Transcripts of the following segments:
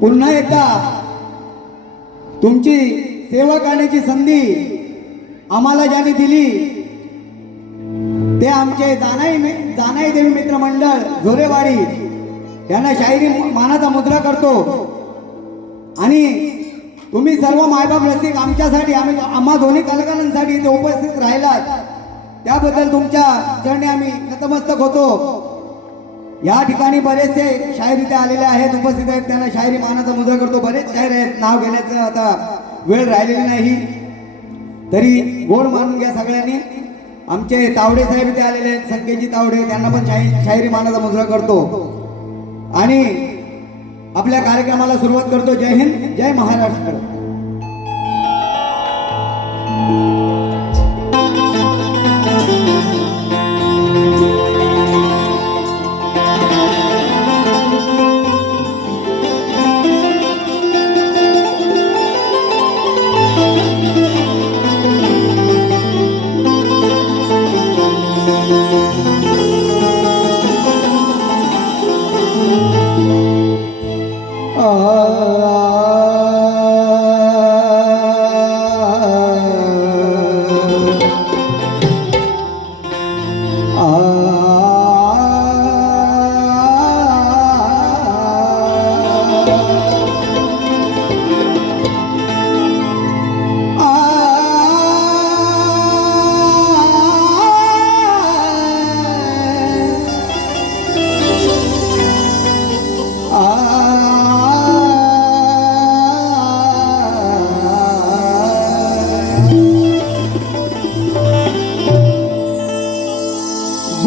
पुन्हा एकदा तुमची सेवा करण्याची संधी आम्हाला ज्याने दिली ते आमचे जानाई देवी मित्र मंडळ झोरेवाडी यांना शाहिरी मानाचा मुद्रा करतो। आणि तुम्ही सर्व मायबाप रसिक आमच्यासाठी आम्हा दोन्ही कलाकारांसाठी इथे उपस्थित राहिलात त्याबद्दल तुमच्या चरणी आम्ही नतमस्तक होतो। या ठिकाणी बरेचसे शाहीर इथे आलेले आहेत, उपस्थित आहेत, त्यांना शाहिरी मानाचा मुद्रा करतो। बरेच शाहीर आहेत, नाव घेण्याचं आता वेळ राहिलेली नाही, तरी गोड मानून घ्या सगळ्यांनी। आमचे तावडे साहेब इथे आलेले आहेत, संकेतजी तावडे, त्यांना पण शाहिरी मानाचा मुद्रा करतो आणि आपल्या कार्यक्रमाला सुरुवात करतो। जय हिंद, जय महाराष्ट्र।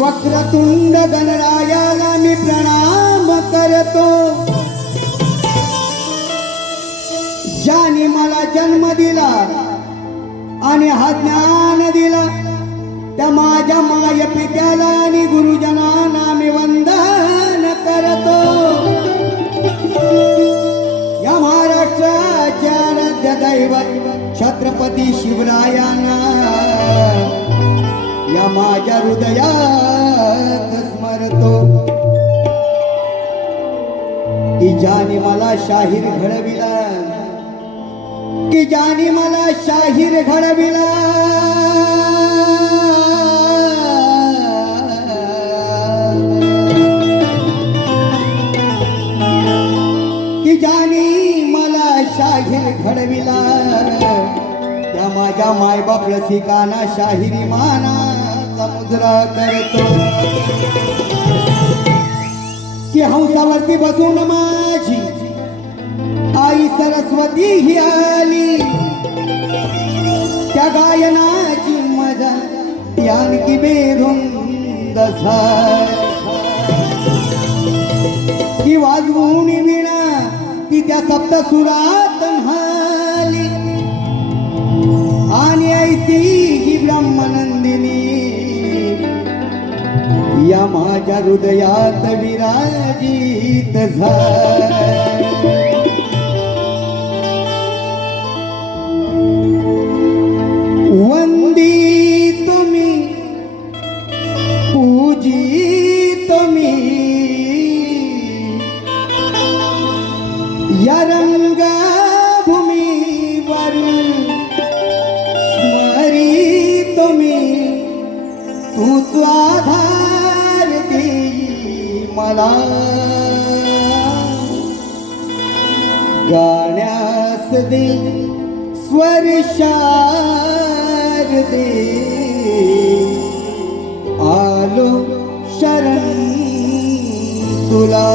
वक्रतुंड गणरायाला मी प्रणाम करतो। ज्याने मला जन्म दिला आणि हा ज्ञान दिला त्या माझ्या माय पित्याला आणि गुरुजनांना मी वंदन करतो. या महाराष्ट्राच्या आराध्य दैवत छत्रपती शिवरायांना या माझ्या हृदयात स्मरतो. की ज्याने मला शाहीर घडविला, की ज्याने मला शाहीर घडविला, की ज्याने मला शाहीर घडविला त्या माझ्या मायबाप रसिकांना शाहिरी मानाचा मुजरा करतो. की हंसावरती बसून माझी आई सरस्वती ही आली, त्या गायनाची मजा ती आणखी बेधुंद झाली. की वाजवून विणा ती त्या सप्तसुरात म्हाली आणि ऐसी ही ब्रह्मनंदिनी या माझ्या हृदयात विराजित झाली. वंदित मी पूजित मी या रंगभूमीवर स्मरित मी तूच आधार देई मला गाण्यास दे स्वरशार दे आलो शरण तुला.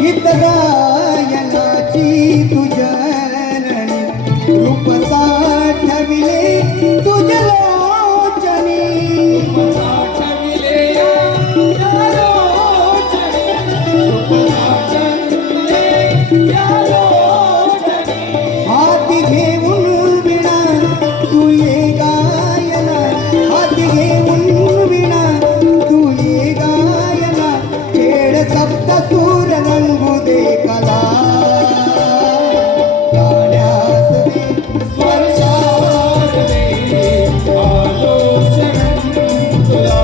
गीत गायनाची तुझ्या रूप साठविले तुझ्या लोचनी हाती घेऊन विणा तू ये गायना हाती घेऊन विणा तू ये गायना खेळ सप्त सूर रंगू दे कला गाण्यास दे स्वर्गावर दे आलो शरण तुला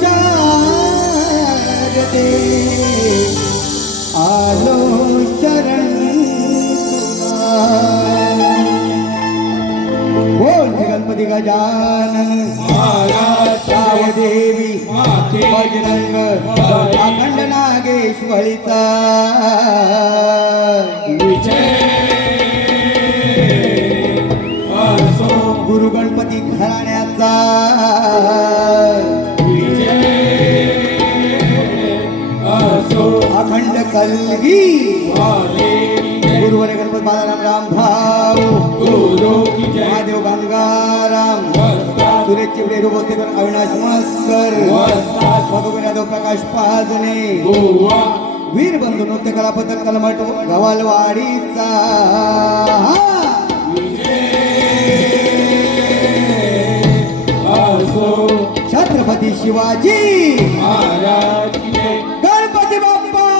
शारदे आलो शरण बोल गणपती गजानन महाराज देवी बजरंग अखंड नागेश्वरीचा विजय गुरु गणपती घराण्याचा विजय अखंड कलगी गुरुवारे गणपती बालाराम रामभाऊ महादेव गंगाराम सुरेश चिवडे रोबोस्तेकर अविनाश मस्कर मधुकर यादव प्रकाश पाजने वीरबंधू नृत्य कला पथक कलमट गवालवाडीचा छत्रपती शिवाजी महाराज गणपती बाप्पा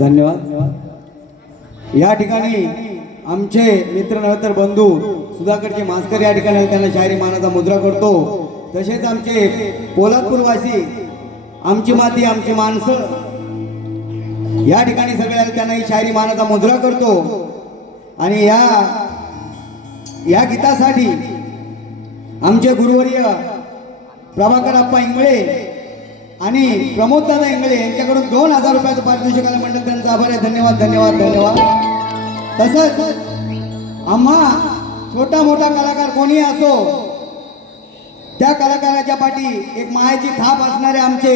धन्यवाद। या ठिकाणी आमचे मित्र नव्हतर बंधू सुधाकरचे मास्कर या ठिकाणी त्यांना शायरी मानाचा मुद्रा करतो। तसेच आमचे पोलादपूरवासी आमची माती आमची माणसं या ठिकाणी सगळ्यांना त्यांना ही शायरी मानाचा मुद्रा करतो। आणि या गीतासाठी आमचे गुरुवर्य प्रभाकर अप्पा इंगळे आणि प्रमोद दादा इंगळे यांच्याकडून 2000 रुपयाचं पारितोषिक आलं मंडळ त्यांचा आभार आहे। धन्यवाद धन्यवाद धन्यवाद। तसंच आम्हा छोटा मोठा कलाकार कोणी असो त्या कलाकाराच्या पाठी एक मायाची थाप असणारे आमचे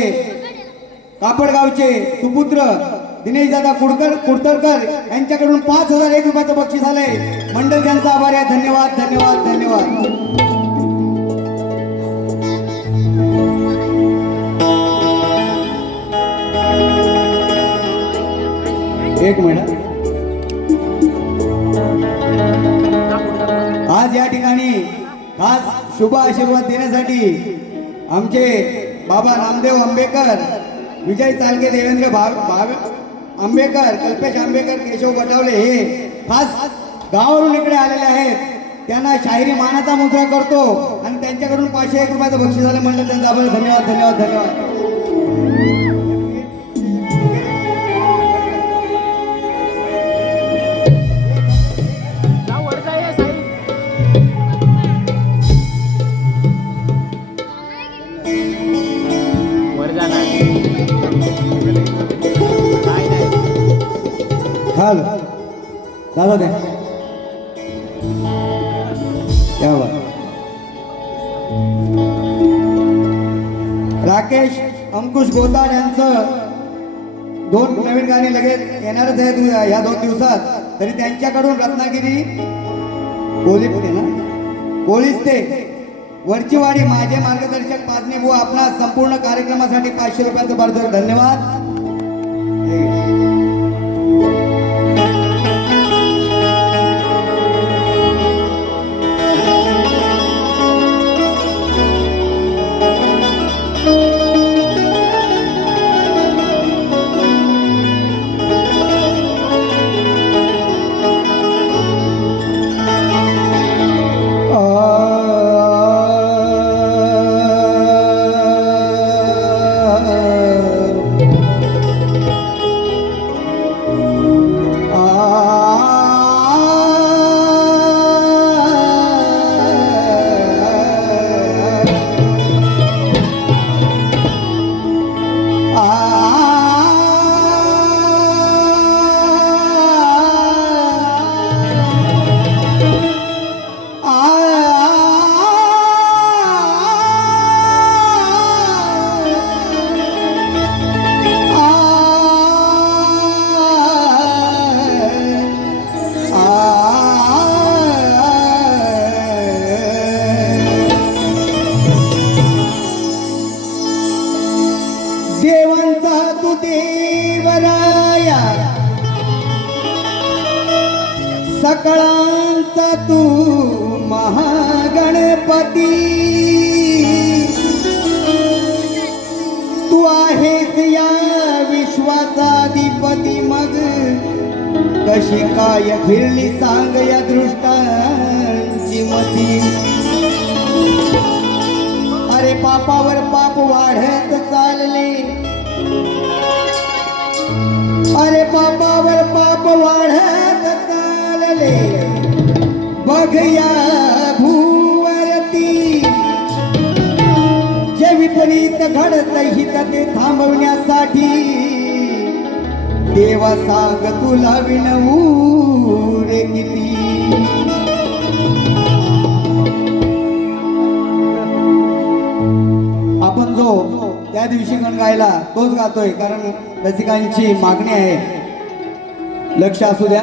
कापडगावचे सुपुत्र दिनेश दादा कुडतरकर यांच्याकडून 5001 रुपयाचं बक्षीस आलंय मंडळ त्यांचा आभार आहे। धन्यवाद धन्यवाद धन्यवाद। एक मिनिट। आज या ठिकाणी खास शुभ आशीर्वाद देण्यासाठी आमचे बाबा नामदेव आंबेकर, विजय चालके, देवेंद्र आंबेकर, कल्पेश आंबेकर, केशव गटावले हे खास गावावरून इकडे आलेले आहेत। त्यांना शाहिरी मानाचा मुद्रा करतो आणि त्यांच्याकडून 501 रुपयाचं बक्षीस आलं म्हणलं त्यांचा आभार। धन्यवाद धन्यवाद धन्यवाद। हॅलो दादा द्या यावर राकेश अंकुश गोदाड यांचं 2 नवीन गाणी लगेच येणारच आहेत या 2 दिवसात। तरी त्यांच्याकडून रत्नागिरी पोलीस ते वरचीवाडी माझे मार्गदर्शक पाजने बुवा आपला संपूर्ण कार्यक्रमासाठी 500 रुपयाचं पारितोषिक। धन्यवाद। राया सकळांचा तू महागणपती तू आहेस या विश्वाचा अधिपती मग कशी काय फिरली सांग या दृष्टांची मती अरे पापावर पाप वाढत चालले अरे पापावर पाप वाढत चालले बघ या भूवरती जे विपरीत घडत हित ते थांबवण्यासाठी देवा सांग तुला विनवू रे किती आपण जो त्या दिवशी गण गायला तोच गातोय कारण रसिकांची मागणी आहे लक्ष असू द्या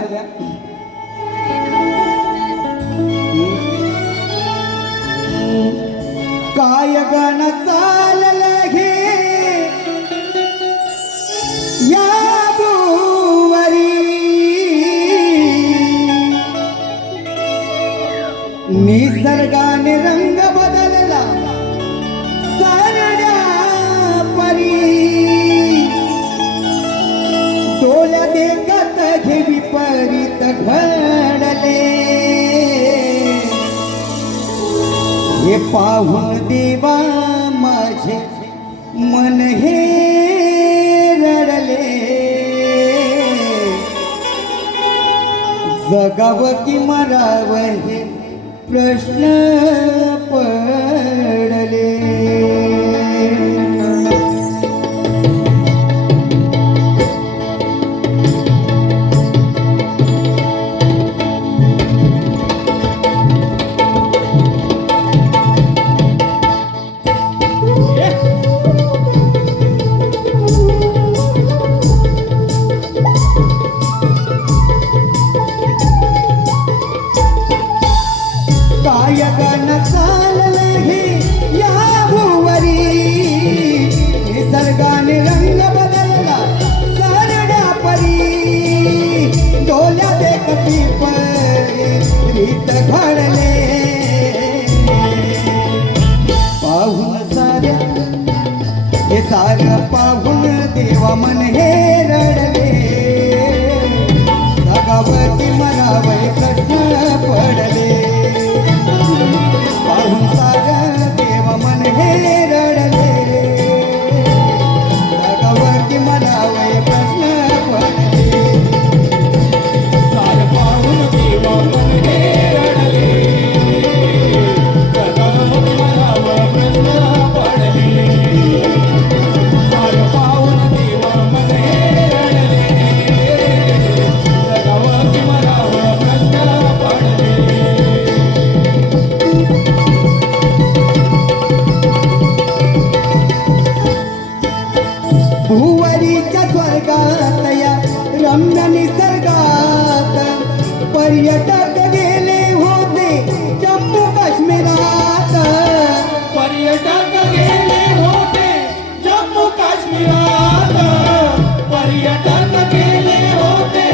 काय गण चाललं घे या भुवरी निसर्गाने रंग बदलला सारड्या परी डोल्या देखत घे विपरीत घडले हे पाहून देवा माझे मन हे रडले जगाव की मराव हे प्रश्न पडले काय गण चाललं हे या भुवरी निसर्गाने रंग बदलला सारड्या परी डोल्या देखती रीत घडले पाहून साऱ्या हे सारं पाहून देवा मन हे रडले जगावरती मरावय प्रश्न पडले पाहून सारं देवा मन हे रडले जगावरती मरावय प्रश्न पडले सारं पाहून देवा मन हे रडले जगावरती मरावय प्रश्न पडले सारं पाहून देवा मन हे रडले जगावरती मरावय प्रश्न पडले भुवरीच्या स्वर्गात या रम्य निसर्गात पर्यटक गेले होते जम्मू काश्मीरात पर्यटक गेले होते जम्मू काश्मीरात पर्यटक गेले होते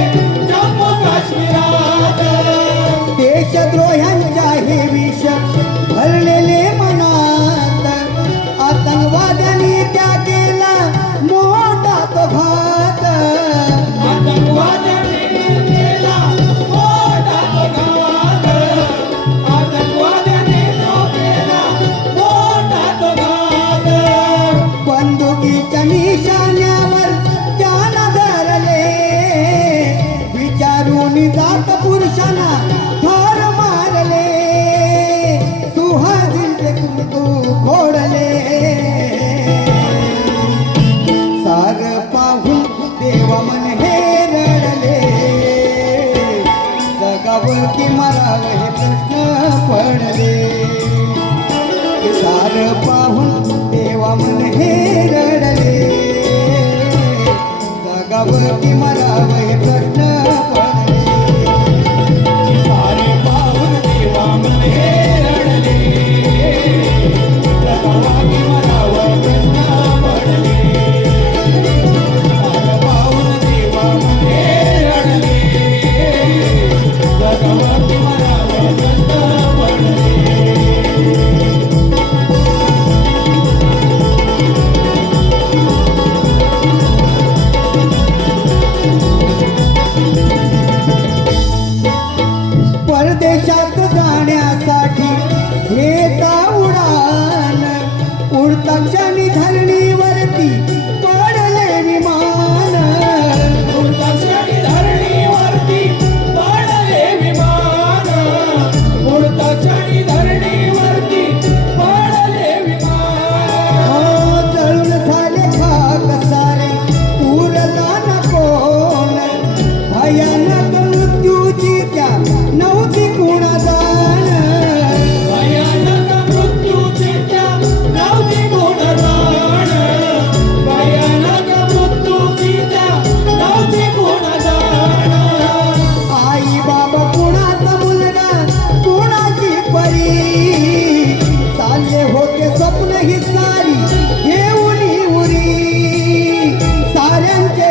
जम्मू काश्मीरात देशद्रोह्यांच्या हे विष भरलेले मनात आतंकवाद्यांनी त्या केला मोठा तो घात आतंकवाद्यांनी केला मोठा घात आतंकवाद्यांनी केला मोठा घात बंदुकीच्या निशाण्यावर त्याला धरले विचारून जात पुरुषांना ठार मारले सुहासिनीचे कुंकू खोडले सार पाहून देवा मन हे रडले जगावरती मराव हे प्रश्न पडले सार पाहून देवा मन हे रडले जगावरती मराव हे प्रश्न पडले सारे पाहून देवा मन हे रडले जगावरती मरावय प्रश्न पडले सारे पाहून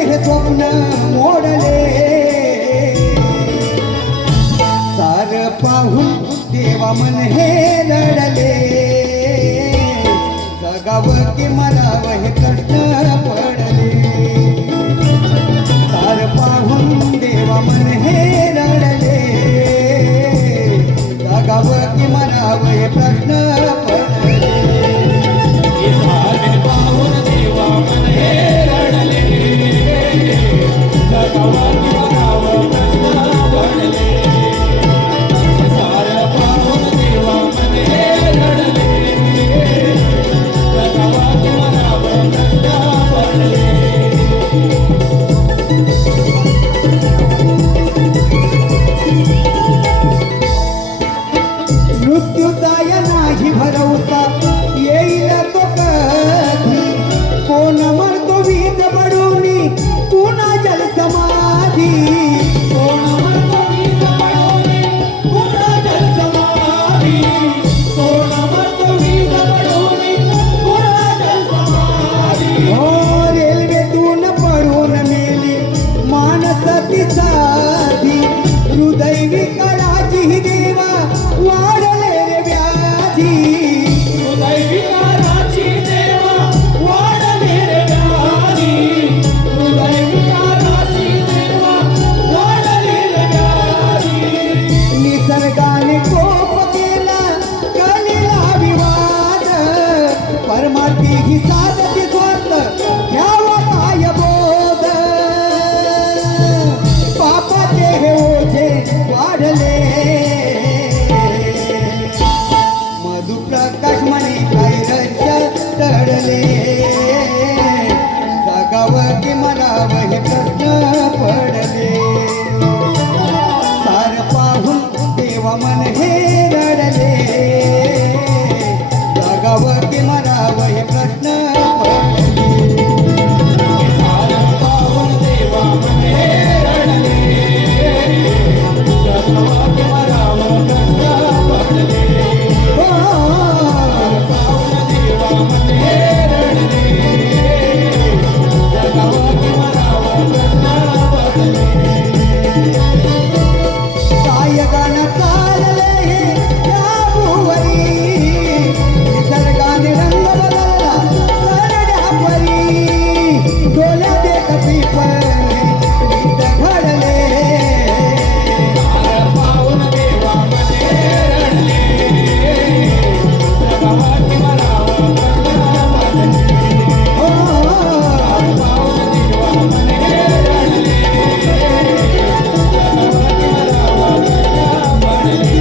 हे स्वप्न मोडले सार पाहून देवा मन हे रडले जगावं की मरावं हे प्रश्न पडले सार पाहून देवा मन हे रडले जगावं की मरावं हे प्रश्न पडले सारे पाहून देवा मन हे रडले जगावं की मरावं प्रश्न पडले सारे पाहून देवा मन हे रडले जगावं की मरावं प्रश्न पडले मृत्यूचा या नाही भरवसा येईल तो कधी कोण मरतो वीज पडूनी पुन्हा जल समाधी कोण मरतो वीज पडूनी पुन्हा जल समाधी कोण मरतो वीज पडूनी पुन्हा जल समाधी हो रेल्वेतून पडून मेली माणस ती साधी हृदय विकाराची ही देवा वाढले रे व्याधी हृदय विकाराची देवा वाढले रे व्याधी हृदय विकाराची देवा वाढले रे व्याधी निसर्गाने कोप केला कलेला विवाद परमार्थी ही साधती स्वत घ्यावा काय बोध पापाचे हे ओझे वाढले मधुप्रकाश म्हणे काही रश्य तडले जगावं की मरावं हे प्रश्न पडले सार पाहून देवा मन हे रडले जगावं की मरावं हे प्रश्न पडले सारे पाहून देवा मन हे रडले जगावं की मरावं प्रश्न पडले हो, पाहून देवा मन हे रडले जगावं की मरावं प्रश्न पडले काय गाणं चालले हे या भुवरी निसर्गाने रंग बदलला सरड्या परी डोळ्यात एक पिपरी गीत घडले सारे पाहून देवा मन हे रडले जगावं की मरावं प्रश्न पडले हो, पाहून देवा मन हे रडले जगावं की मरावं प्रश्न पडले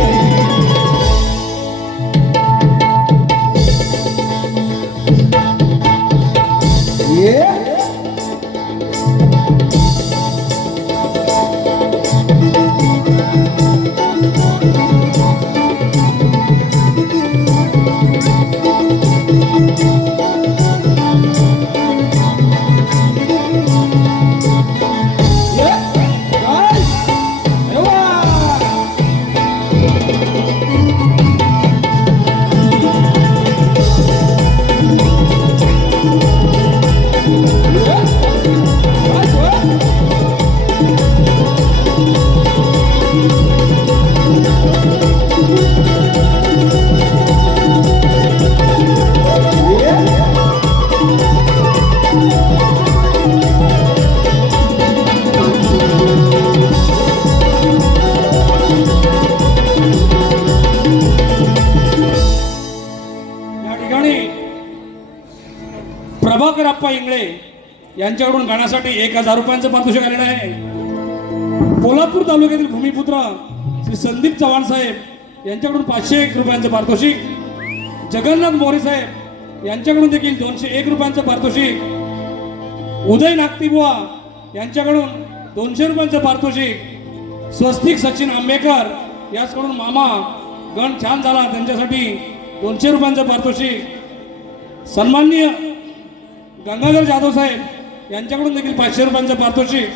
ये या ठिकाणी प्रभाकर आप्पा इंगळे यांच्याकडून गाण्यासाठी 1000 रुपयांचं पारितोषिक आलेलं आहे. कोल्हापूर तालुक्यातील भूमिपुत्र श्री संदीप चव्हाण साहेब यांच्याकडून 501 रुपयांचं पारितोषिक. जगन्नाथ मोरे साहेब यांच्याकडून देखील 201 रुपयांचं पारितोषिक. उदय नागतीबुवा यांच्याकडून 200 रुपयांचं पारितोषिक. स्वस्तिक सचिन आंबेकर याचकडून मामा गण छान झाला त्यांच्यासाठी 200 रुपयांचं पारितोषिक. सन्माननीय गंगाधर जाधव साहेब यांच्याकडून देखील 500 रुपयांचं पारितोषिक.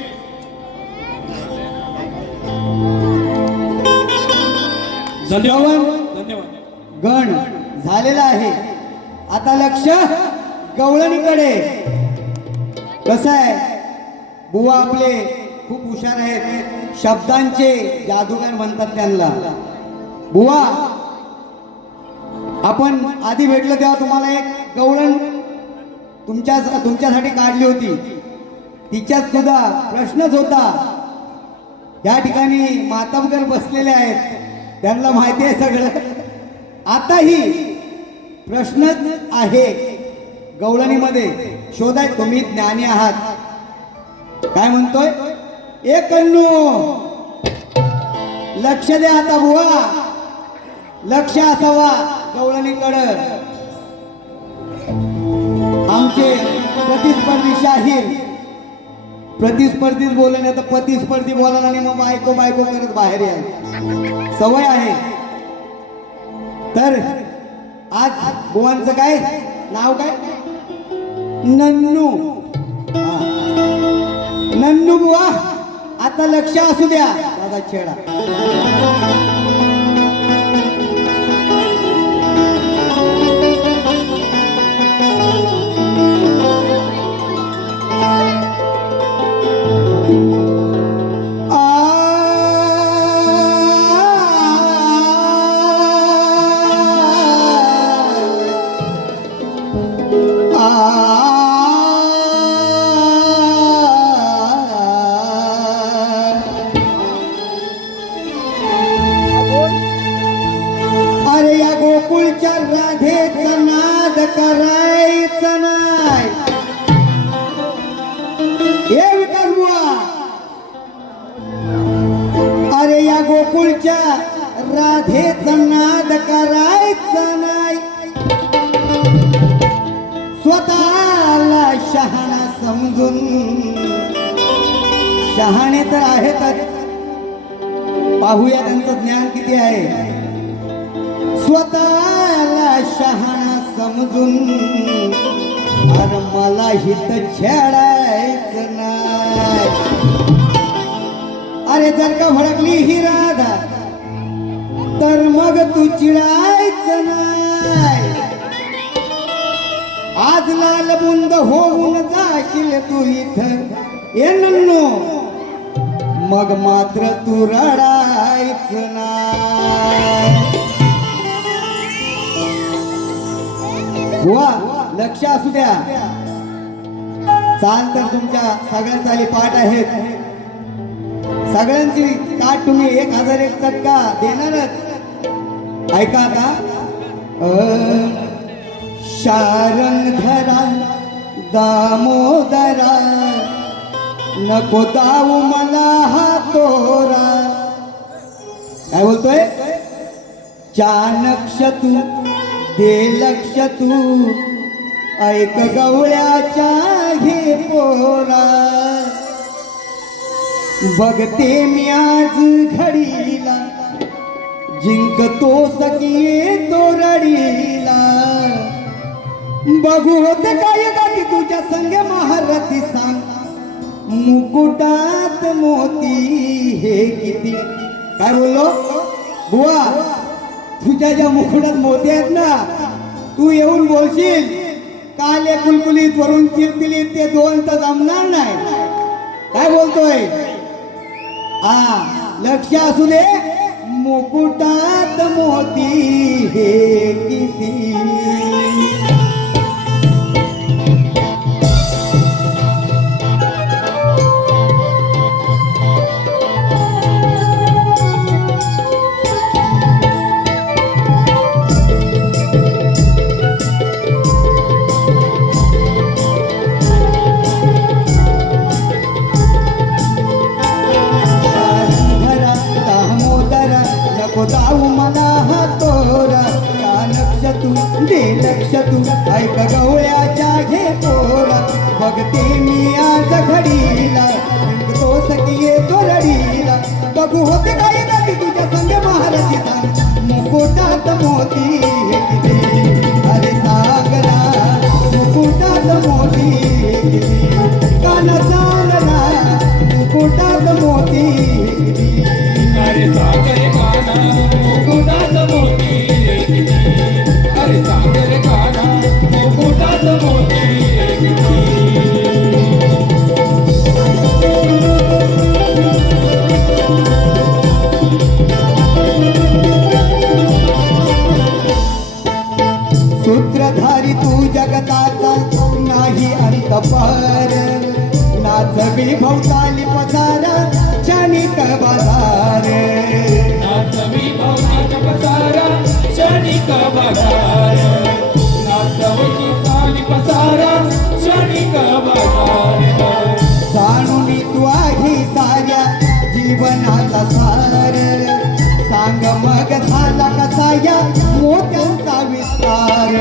धन्यवाद धन्यवाद. गण झालेला आहे. आता लक्ष गवळणीकडे. कसं आहे बुवा आपले खूप हुशार आहेत, शब्दांचे जादूगार म्हणतात त्यांना. बुवा आपण आधी भेटलो तेव्हा तुम्हाला एक गवळण तुमच्यासाठी काढली होती. तिच्यात सुद्धा प्रश्नच होता. या ठिकाणी मातबगर बसलेले आहेत, त्यांना माहिती आहे सगळं. आताही प्रश्नच आहे गवळणीमध्ये. शोधाय तुम्ही ज्ञानी आहात. काय म्हणतोय? एक कन्नू लक्ष द्या आता बुवा, लक्ष असावा गवळणीकडं. आमचे प्रतिस्पर्धी शाहीर, प्रतिस्पर्धीच बोलले नाही तर प्रतिस्पर्धी बोला आणि मग बायको बायको करत बाहेर या, सवय आहे. तर आज बुवांचं काय नाव? काय? नन्नू. हा. नन्नू बुवा आता लक्ष असू द्या. दादा छेडा. अरे या गोकुळच्या राधेचा नाद करायचा नाही. हे विकास बुवा, अरे या गोकुळच्या राधेचा नाद करायचा नाही. स्वतःला शहाणा समजून, शहाणे तर आहेतच, पाहूया त्यांचं ज्ञान किती आहे. स्वतःला शहाणा समजून अरे मला हित छेडायचं नाही. अरे जर का भडकली ही राधा तर मग तू चिडायचं नाही. आज लाल बुंद होऊन जाशील तू इथं ये नन्नू, मग मात्र तू रडायचं नाही. बुवा लक्ष असू द्या. चाल तर तुमच्या सगळ्या चाली पाठ आहेत. सगळ्यांची काट तुम्ही 1001 देणारच. ऐका आता. शारंधरा दामोदरा नको दाऊ मला हा तोरा. काय बोलतोय? चाणक्ष तू दे लक्ष तू ऐक गवळ्याच्या घे पोरा. बघते मी आज घडीला जिंकतो सखी तोरडीला. बघू होते काय गाठी तुझ्या संग महारथी सांग. मुकुटात मोती हे किती. काय बोललो बुवा? तुझ्या ज्या मुकुटात मोती आहेत ना, तू येऊन बोलशील काले कुलकुलीत वरून तिलतिलीत, ते 2 तर जमणार नाही. काय बोलतोय? लक्ष असू दे. मुकुटात मोती हे किती. दाऊ मला हा तोरा. लक्ष तू दे लक्ष तू ऐक गवळ्याच्या घे पोरा. बघते मी आज घडीला तो सखी तोरडीला. बघू होते काय गाठी तुझ्या संग महारथी सांग. मुकुटात मोती हे किती. अरे सागरा मुकुटात मोती हे किती. कान चालला मुकुटात मोती हे किती. अरे सागरे काना मुकुटात मोती रे किती. अरे सागरे काना मुकुटात मोती रे किती. चाली पसारा क्षणिक बाजार नाचवी भावनाचा पसारा क्षणिक बघार नाचवती चाली पसारा क्षणिक बघार जाणून तू आहे साऱ्या जीवनाचा सार सांग मग झाला कसा या मोत्यांचा विस्तार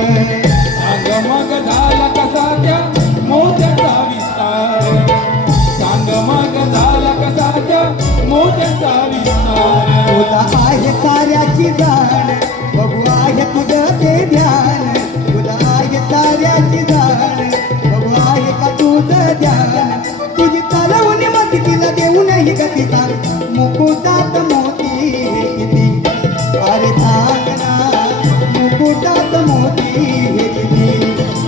सांग मग झाला कसा त्या मोत्याचा विस्तार सांग मग झाला कसा त्या मोत्याचा विस्तार तुला आहे साऱ्याची जाण बघू आहे तुझं ते ध्यान तुला आहे साऱ्याची जाण बघू आहे का तुझं ध्यान तुझी चालवून मती तिला देऊनही गती सांग मुकुटात मोती हे किती अरे सांग ना मुकुटात मोती हे किती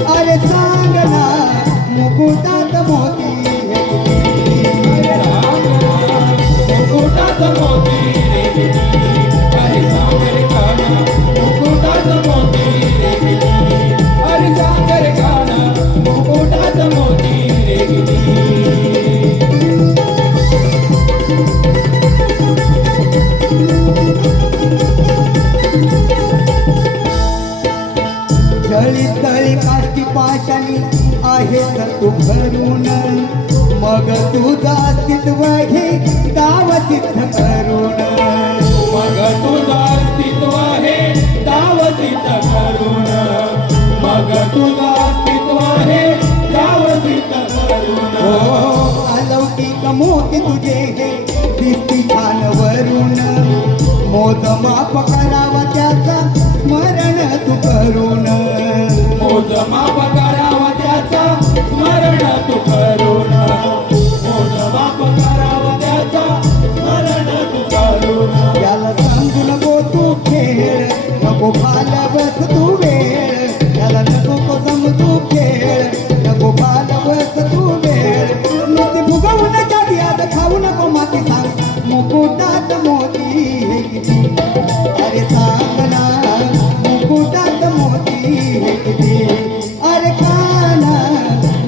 अरे सांग ना मुकुटात मोती हे किती मुकुटात मोती रे किती अरे सागर काना मुकुटात मोती रे किती अरे सागर काना मुकुटात मोती रे किती जळी स्थळी काष्टी पाशानी आहे तर तू भरून मग तुझं अस्तित्व हे दाव सिद्ध करून मग तुझं अस्तित्व आहे दाव सिद्ध करून मग तुझं अस्तित्व आहे दाव सिद्ध करून हो अलौकिक मोती तुझे हे दिसती छान वरून मोजमाप करावा त्याचा स्मरण तू करून मोजमाप करावा त्याचा स्मरण तू करून मोजमाप करावा त्याचा स्मरण तू करून याला सांगू नको तू खेळ नको बस तू वेळ याला नको समजू खेळ नको बस तू वेळ नुसती फुगवून जाती आज खाऊ नको माती सांग मुकुटात मोती हे किती अरे सांग ना मुकुटात मोती हे किती अरे काना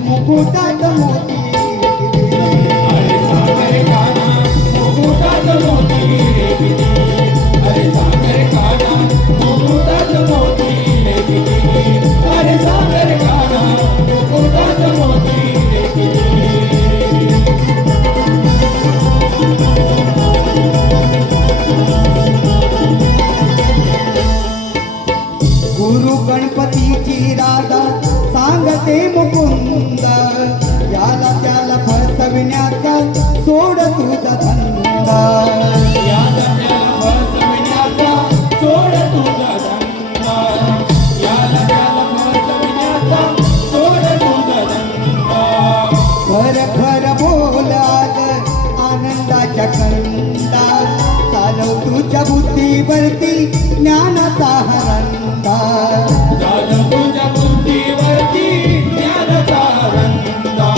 मुकुटात मोती हे किती अरे सागर काना मुकुटात मोती रे किती अरे सागर काना मुकुटात मोती रे किती अरे सागर काना मुकुटात मोती रे किती गुरु गणपतीची राधा सांगते मुकुंद याला त्याला फसविण्याचा सोड तुझा धंदा याला त्याला फसविण्याचा सोड तुझा धंदा याला त्याला फसविण्याचा सोड तुझा धंदा खर खर बोलात आनंदाच्या कंदा चालव तुझ्या बुद्धीवरती ज्ञानाचा हरंदा झालं तुझ्या बुद्धीवरती ज्ञानाचा रंदा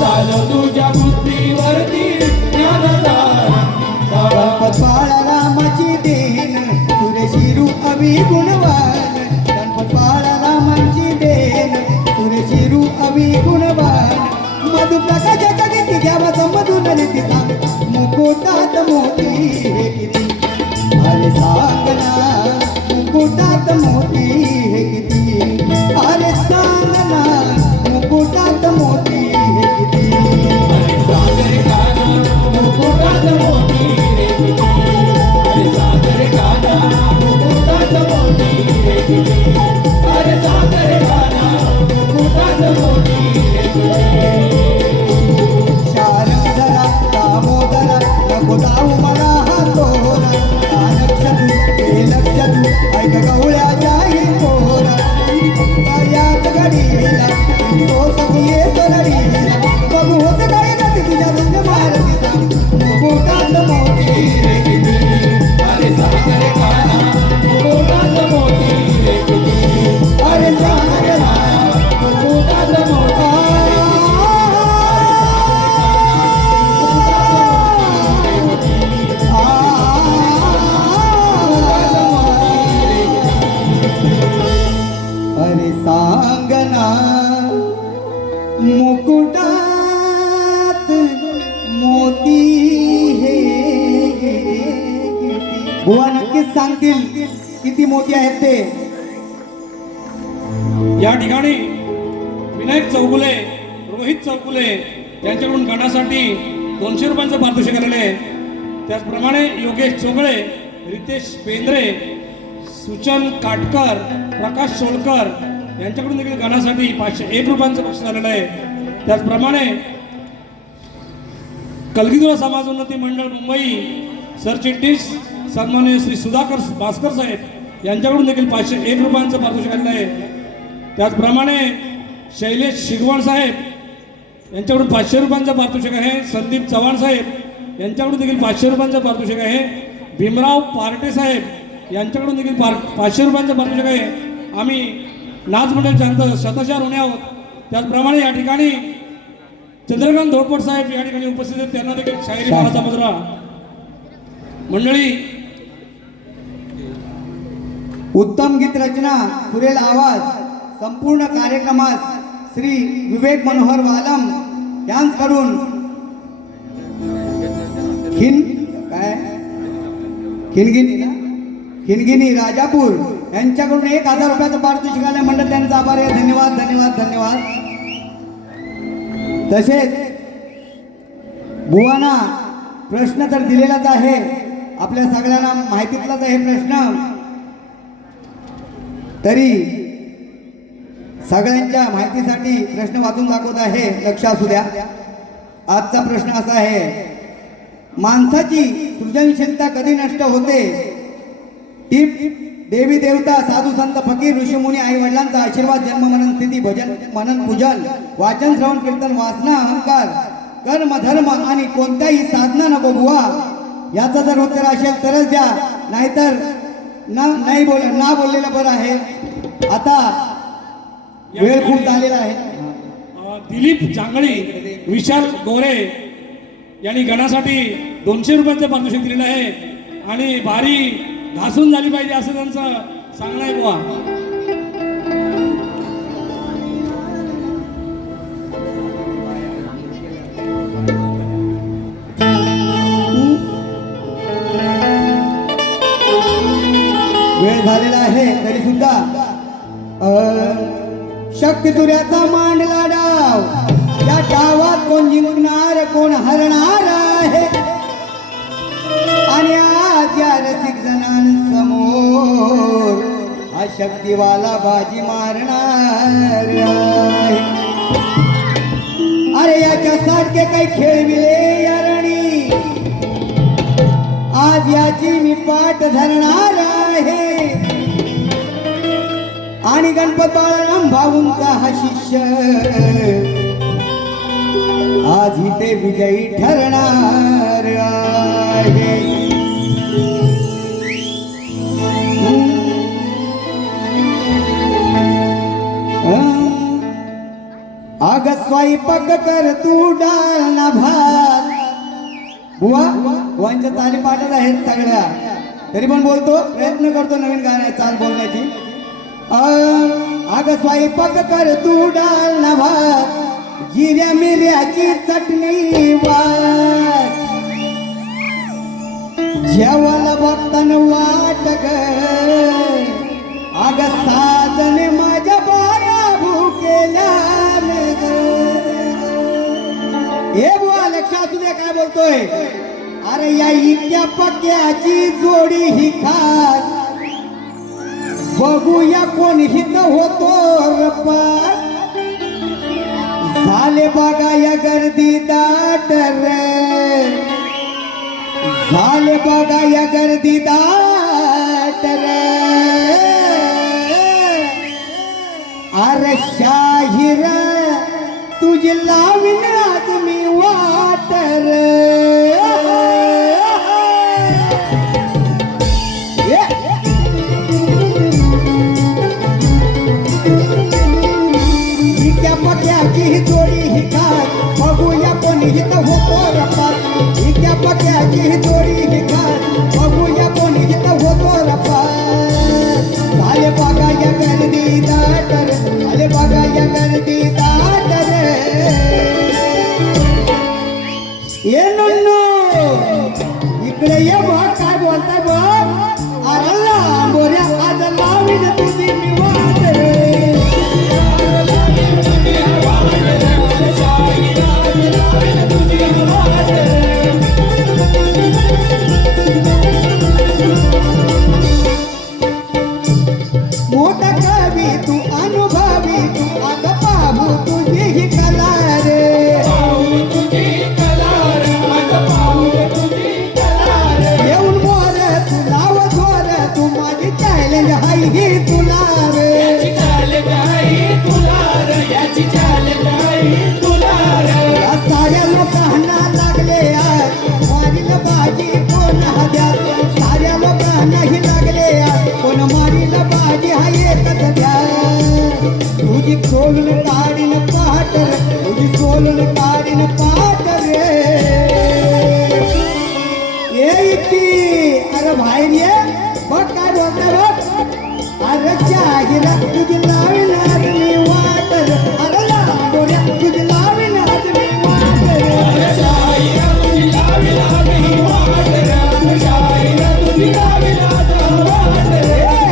झालं तुझ्या बुद्धीवरती ज्ञानाचा रंदा गणपत बाळा रामाची देन सुरेशिरू अवी गुणवान गणपत बाळा रामाची देन सुरेशिरू अवी गुणवान मधु प्रकाशाच्या गीती घ्यावा समजून रीती सांग मुकुटात मोती हे किती अरे सांग ना मुकुटात मोती हे किती अरे सांग ना मुकुटात मोती हे किती अरे सागर काना मुकुटात मोती रे किती अरे सागर काना मुकुटात मोती रे किती अरे सागर काना मुकुटात मोती रे किती शारंगधरा दामोदरा नको बुवा नक्कीच सांगतील किती मोठी आहेत ते. या ठिकाणी विनायक चौगुले, रोहित चौगुले यांच्याकडून गणासाठी 200 रुपयांचं पारितोषिक आलेलं आहे. त्याचप्रमाणे योगेश चोगळे, रितेश पेंद्रे, सुचन काटकर, प्रकाश सोलकर यांच्याकडून देखील गणासाठी 501 रुपयांचं बक्षीस आलेलं आहे. त्याचप्रमाणे कलगीधर समाज उन्नती मंडळ मुंबई सरचिटणीस सन्माननीय श्री सुधाकर भास्कर साहेब यांच्याकडून देखील 501 रुपयांचं पारितोषिक आलेलं आहे. त्याचप्रमाणे शैलेश शिगवण साहेब यांच्याकडून 500 रुपयांचं पारितोषिक आहे. संदीप चव्हाण साहेब यांच्याकडून देखील 500 रुपयांचं पारितोषिक आहे. भीमराव पार्टे साहेब यांच्याकडून देखील 500 रुपयांचं पारितोषिक आहे. आम्ही नाच मंडळ शतशा ऋणी आहोत. त्याचप्रमाणे या ठिकाणी चंद्रकांत धोळपट साहेब या ठिकाणी उपस्थित आहेत, त्यांना देखील शाहिरी मानाचा मुजरा. मंडळी, उत्तम गीत रचना, सुरेल आवाज, संपूर्ण कार्यक्रमास श्री विवेक मनोहर वालम यांच्याकडून खिनगिनी राजापूर यांच्याकडून 1000 रुपयाचं पारितोषिक आलं. मंडळ त्यांचा आभार आहे. धन्यवाद धन्यवाद धन्यवाद. तसेच बुवांना प्रश्न तर दिलेलाच आहे, आपल्या सगळ्यांना माहितीतलाच आहे प्रश्न, तरी सगळ्यांच्या माहितीसाठी प्रश्न वाचून दाखवत आहे. लक्ष असू द्या. आजचा प्रश्न असा आहे, माणसाची सृजनशीलता कधी नष्ट होते? टिप: देवी देवता, साधू संत फकीर ऋषीमुनी, आई वडिलांचा आशीर्वाद, जन्म मनन स्थिती, भजन मनन पूजन, वाचन श्रवण कीर्तन, वासना, अहंकार, कर्म धर्म आणि कोणत्याही साधना नको बुवा. याचं जर उत्तर असेल तरच द्या, नाहीतर नाही बोललेलं बरं आहे. आता वेळ खूप झालेला आहे. दिलीप जांगळी, विशाल गोरे यांनी गणासाठी 200 रुपयांचं पारितोषिक दिलेलं आहे आणि भारी घासून झाली पाहिजे असं त्यांचं सांगणं आहे बुवा. वेळ झालेला आहे तरी सुद्धा शक्ती तुऱ्याचा मांडला डाव, या डावात कोण जिंकणार कोण हरणार आहे, आणि आज या रसिक जणांसमोर हा शक्तीवाला बाजी मारणार आहे. अरे याच्यासारखे काही खेळविले यारणी, आज याची मी पाठ धरणार आहे. आणि गणपत बाळराम भाऊंचा हा शिष्य आज इथे विजयी ठरणार आहे. आग स्वयंपाक कर तू डाळ ना भात. बुवांच्या चाली पाठच आहेत सगळ्या, तरी पण बोलतो, प्रयत्न करतो नवीन गाण्या चाल बोलण्याची. आग स्वयंपाक कर तू डाळ ना भात, जिऱ्या मिऱ्याची चटणी वाट, जेवायला बघताना वाट ग. आग साजने माझ्या बाया भुकेल्या. हे बुवा लक्ष असू द्या काय बोलतोय. अरे या इतक्या पक्याची जोडी ही खास, बघूया कोण हित होतो रप्पा. झाले बघा या गर्दी दाट रे, झाले बघा या गर्दी दाट रे. अरे शाहीर तुझी लावीन आज मी वाट रे. पक्याची ही जोडी ही खास, बघूया कोणी हित होतो रपास. इतक्या पक्याची ही जोडी ही खास, बघूया कोणी हित होतो रपास. झाले बघा या गर्दी दाट रे, झाले बघा या गर्दी दाट रे. ये नन्नू इकडे ये बघ काय बोलताय बघ. लावीन तुझी मी वाट रे. मोठा कवी तू अनुभवी तू आता पाहू तुझी ही कला रे. येऊन मोर तू लाव थोर तू माझी चॅलेंज हाय ही तुला रे. या साऱ्या लोकांना लागले आज मारील बाजी कोण हव्यात. साऱ्या लोकांना ही लागले आज कोण मारील बाजी हा एकच द्या. तुझी सोलून काढीन पाट रे तुझी सोलून काढीन पाट रे. ये इतकी अरे बाहेर ये बघ काय बोलते बघ. अरे जाहीर तुझी लावीन आज मी वाट रे. अरे लांडोऱ्या तुझी लावीन आज मी वाट रे.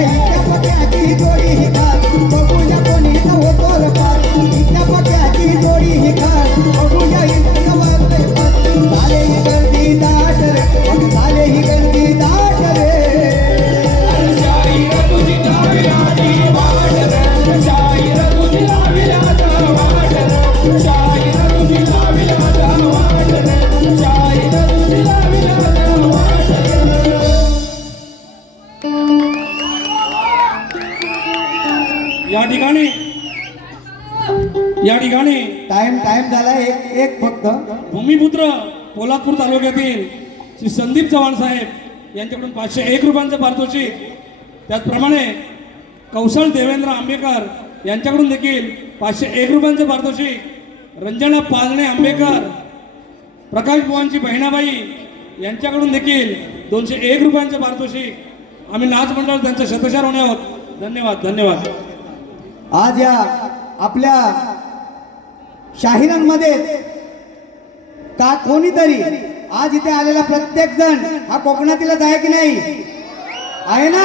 इतक्या पक्याची जोडी ही खास बघूया कोणी होतो रे पास. इतक्या पक्याची जोडी ही खास बघूया इतकं वाजतंय पास. झाले ही गर्दी दाट रे मग झाले ही गर्दी दाट रे. या ठिकाणी टाइम झाला एक फक्त. भूमिपुत्र पोलादपूर तालुक्यातील श्री संदीप चव्हाण साहेब यांच्याकडून 501 रुपयांचं पारितोषिक. त्याचप्रमाणे कौशल देवेंद्र आंबेकर यांच्याकडून देखील 501 रुपयांचं पारितोषिक. रंजना पालणे आंबेकर प्रकाश बुवांची बहिणाबाई यांच्याकडून देखील 201 रुपयांचं पारितोषिक. आम्ही नाच मंडळ त्यांचं शतशार होणे आहोत. धन्यवाद धन्यवाद. आज या आपल्या शाहिरांमध्ये का कोणीतरी आज इथे आलेला प्रत्येक जण हा कोकणातीलच आहे की नाही आहे ना.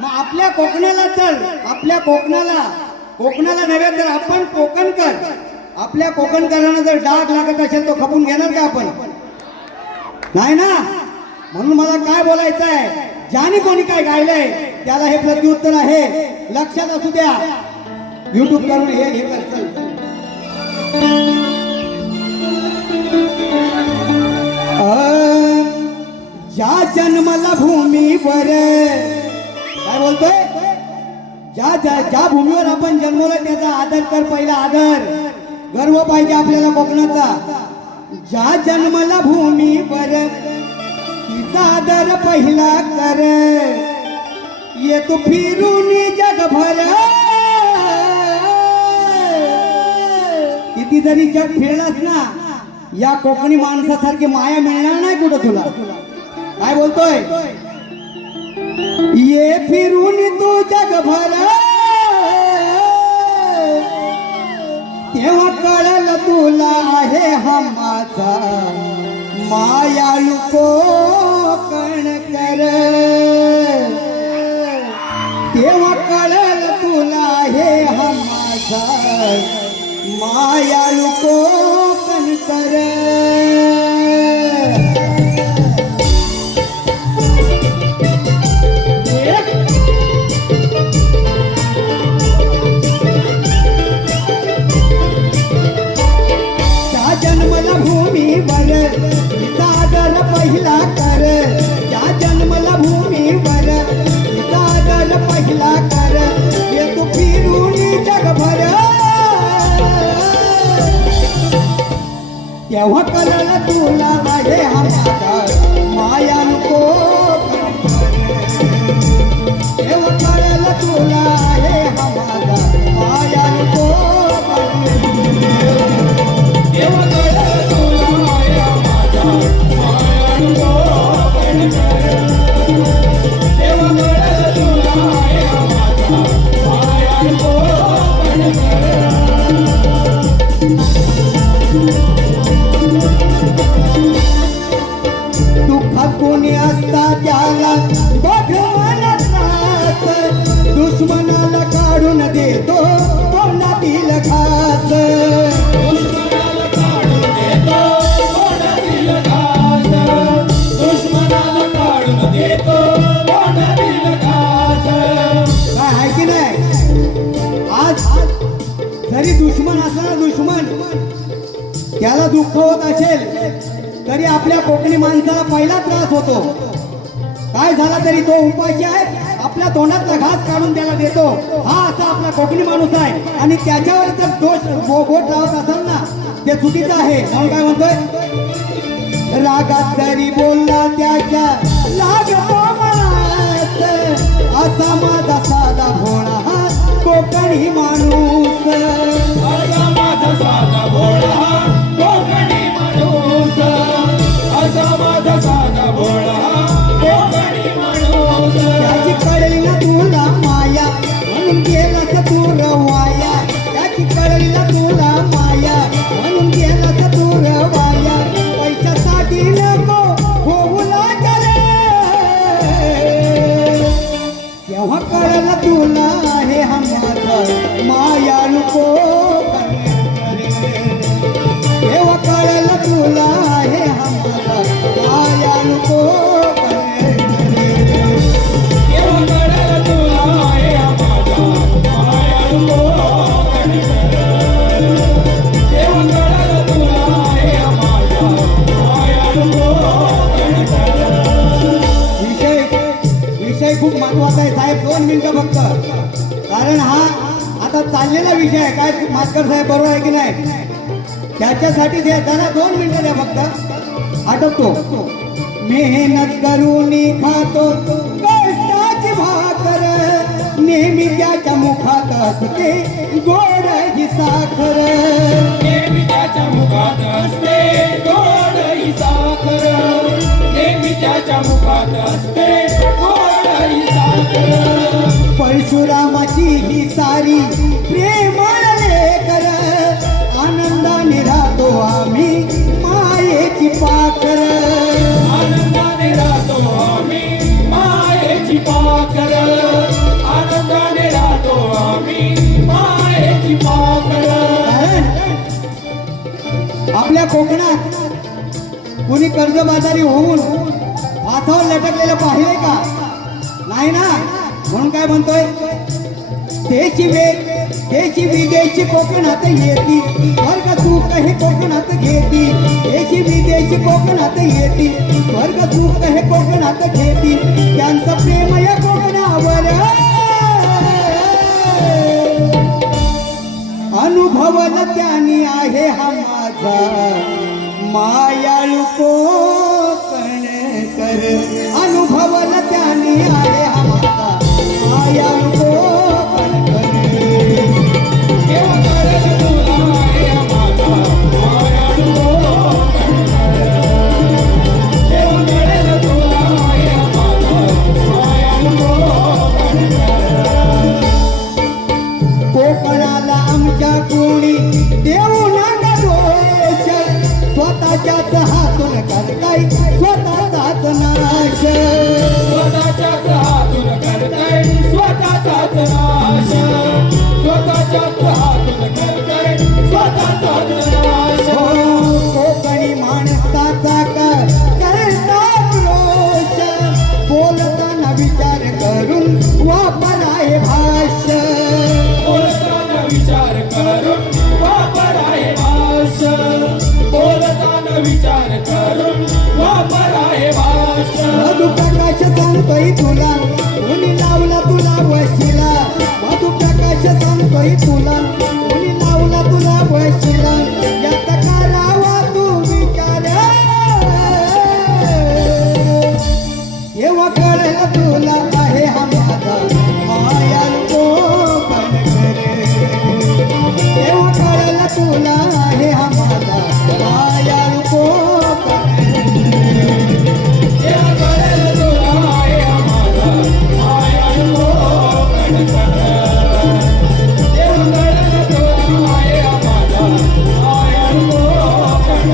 मग आपल्या कोकणाला चल आपल्या कोकणाला नव्हे तर आपण कोकणकर. आपल्या कोकणकरांना जर डाग लागत असेल तो खपून घेणार का आपण नाही ना. म्हणून मला काय बोलायचं आहे ज्याने कोणी काय गायलंय त्याला हे प्रत्युत्तर आहे. लक्षात असू द्या. युट्यूब करून हे कर चल. ज्या जन्मला भूमीवर काय बोलतोय ज्या भूमीवर आपण जन्मलो त्याचा आदर कर. पहिला आदर गर्व पाहिजे आपल्याला कोकणाचा. ज्या जन्मला भूमीवर तिचा आदर पहिला कर. ये तू फिरून जगभर किती जरी जग फिरलास ना या कोकणी माणसासारखी माया मिळणार नाही कुठं तुला. काय बोलतोय ये फिरून तू जगभर तेव्हा कळलं तुला आहे हा माझा मायाळू कोकणकर. तेव्हा कळलं तुला हे हा माझा मायाळू कोकणकर. त्या जन्मला भूमीवर तिचा आदर पहिला कर. त्या जन्मला भूमीवर तिचा आदर पहिला कर. ये तू फिरून जगभर त्याला दुःख होत असेल तरी आपल्या कोकणी माणसाला पहिला त्रास होतो. काय झाला तरी तो उपाशी आहे, आपल्या तोंडातला घास काढून त्याला देतो. हा असा आपला कोकणी माणूस आहे. आणि त्याच्यावर जर दोष बोट लावत असाल ना, ते चुकीचं आहे. म्हणून काय म्हणतोय, रागात जरी बोलला त्याच्या लागतो मनात, असा माझा साधा भोळा हा कोकणी माणूस. असा माझा साधा भोळा कोकणी माणूस, असा माझा साधा भोळा कोकणी माणूस. त्याची कळली ना तुला माया म्हणून गेलास तू रवाया, त्याची कळली ना तुला माया म्हणून गेलास तू रवाया. पैशासाठी नको होऊ लागले, तेव्हा कळलं तुला हे माझा मायाळू कोकण तेव्हा कळलं तुला हे माझा मायाळू कोकण. केव्हा कळलं तुला हे माझा मायाळू कोकण. केव्हा कळलं तुला हे माझा मायाळू कोकण. विषय खूप महत्वाचा आहे साहेब. 2 मिनिटं फक्त, कारण हा आता चाललेला विषय आहे. काय मास्कर साहेब बरोबर आहे की नाही? त्याच्यासाठी ते जरा 2 मिनिटं द्या फक्त, आटपतो. मेहनत करून खातो कष्टाची भाकर, नेहमी त्याच्या मुखात असते गोड साखर. नेहमी त्याच्या मुखात असते गोड ही साखर. नेहमी त्याच्या मुखात असते गोड ही साखर. परशुरामाची ही सारी प्रेमळ लेकर, आनंदाने राहतो आम्ही मायेची पाखर. आनंदाने राहतो आम्ही मायेची पाखर. आनंदाने राहतो आम्ही मायेची पाखर. कारण आपल्या कोकणात कुणी कर्जबाजारी होऊन हातावर लटकलेलं पाहिले का? नाही ना. म्हणून काय म्हणतोय, देशी विदेशी कोकणात येती, स्वर्ग सुख हे कोकणात घेती. देशी विदेशी कोकणात येती, स्वर्ग सुख हे कोकणात घेती. त्यांचं प्रेम या कोकणावर अनुभवलं त्यांनी आहे हा माझा मायाळू कोकण कर. अनुभवलं त्यांनी आहे हा माझा मायाळू कोकण कर. केव्हा कळलं तुला हे माझा मायाळू कोकण. केव्हा कळलं तुला हे माझा मायाळू कोकण. कोकणाला आमच्या कोणी देऊ नका दोष, स्वतःच्याच हातून करताय स्वतःचाच नाश. स्वतःच्याच हातून करताय स्वतःचाच नाश. स्वतःच्याच हातून करताय स्वतःचाच नाश. कोकणी माणसाचा करतात रोष, बोलताना विचार करून वापर आहे भाष्य. बोलताना विचार करून वापर आहे भाषा. बोलताना विचार करून वापर आहे भाषा. मधुप्रकाश सांगतोय तुला कोणी लावला तुला वशिला. मधुप्रकाश सांगतोय तुला कोणी लावला तुला वशिला. याचा करावा तू विचार, तेव्हा कळेल तुला आहे हा माझा मायाळू कोकण कर. तेव्हा कळेल तुला आहे हा माझा मायाळू कोकण. केव्हा कळलं तुला हे माझा मायाळू कोकण. केव्हा कळलं तुला हे माझा मायाळू कोकण.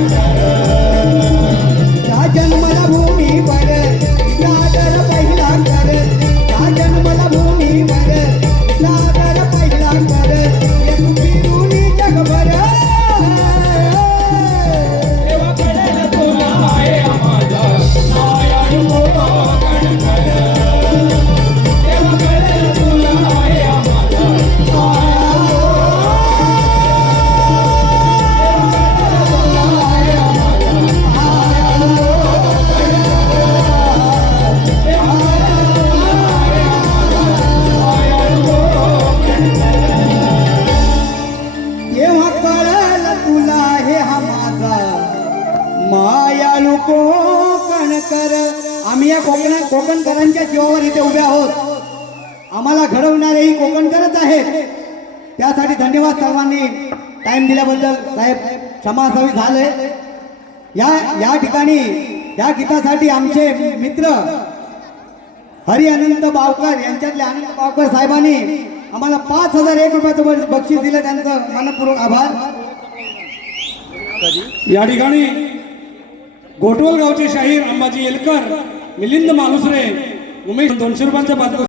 त्या जन्मला भूमीवर आदर पहिला कर. कोकणकर. आम्ही या कोकणकरांच्या जीवावर इथे उभे आहोत. आम्हाला घडवणारे ही कोकणकरच आहेत. त्यासाठी धन्यवाद सर्वांनी टाइम दिल्याबद्दल. साहेब क्षमा असावी झाले. या ठिकाणी या गीतासाठी आमचे मित्र हरी अनंत बावकर यांच्यातले अनंत बावकर साहेबांनी आम्हाला 5,001 रुपयाचं बक्षीस दिलं. त्यांचं मनपूर्वक आभार. या ठिकाणी गोटवल गावचे शाहीर अंबाजी येलकर, मिलिंद मालुसरे, उमेश 200 रुपयांच्या पारितोषिक